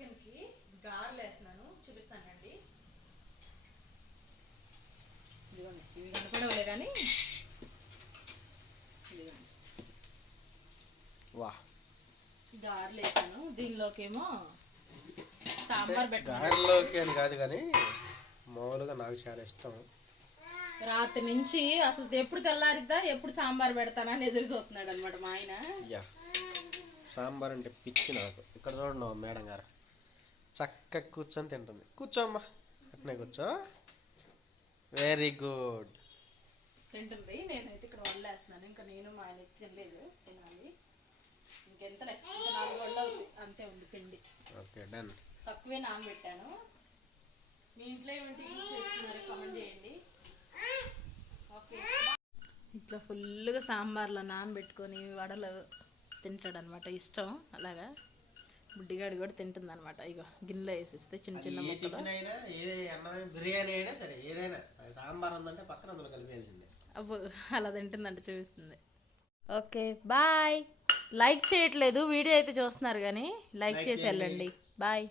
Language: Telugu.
టిఫిన్కి గారెలు వేస్తున్నాను, చూపిస్తానండి. ఇదిగోండి, ఇవి కనపడవులే కానీ ఇదిగోండి గారెలు వేసాను. దీనిలోకేమో సాంబార్ పెట్టాను. గారెలోకి అని కాదు కానీ మామూలుగా నాకు చాలా ఇష్టం. రాత్రి నుంచి అసలు ఎప్పుడు తెల్లారిద్దా, ఎప్పుడు సాంబార్ పెడతానని ఎదురు చూస్తున్నాడు అనమాట మా ఆయన. సాంబార్ అంటే పిచ్చి నాకు. ఇక్కడ చూడండి మేడం గారు చక్కగా కూర్చొని తింటుంది. కూర్చోమ్మా, అట్నే కూర్చో. Very good. తింటుంది. నేనైతే ఇక్కడ వదిలేస్తున్నాను. ఇంకా నేను మా ఆయన తినలేదు, తినాలి. ఇంకెంత 4 గంటలు అవుతుంది, అంతే ఉంది పిండి. Okay, done. తక్కువే నానబెట్టాను. మీ ఇంట్లో ఏమిటి యూజ్ చేస్తున్నారు కామెంట్ చేయండి. ఓకే, ఇట్లా ఫుల్గా సాంబార్లో నానబెట్టుకొని వడలు తింటాడు అనమాట, ఇష్టం. అలాగా బుడ్డిగాడు కూడా తింటుంది అనమాట. ఇగో గిన్నెలో వేసిస్తే చిన్న చిన్న బిర్యానీ అయినా సరే ఏదైనా సాంబార్ ఉందంటే పక్కన అందులో కలిపేయాల్సిందే. అబ్బో, అలా తింటుందంటే చూపిస్తుంది. Okay bye. లైక్ చేయట్లేదు, వీడియో అయితే చూస్తున్నారు కానీ లైక్ చేసి వెళ్ళండి. బాయ్.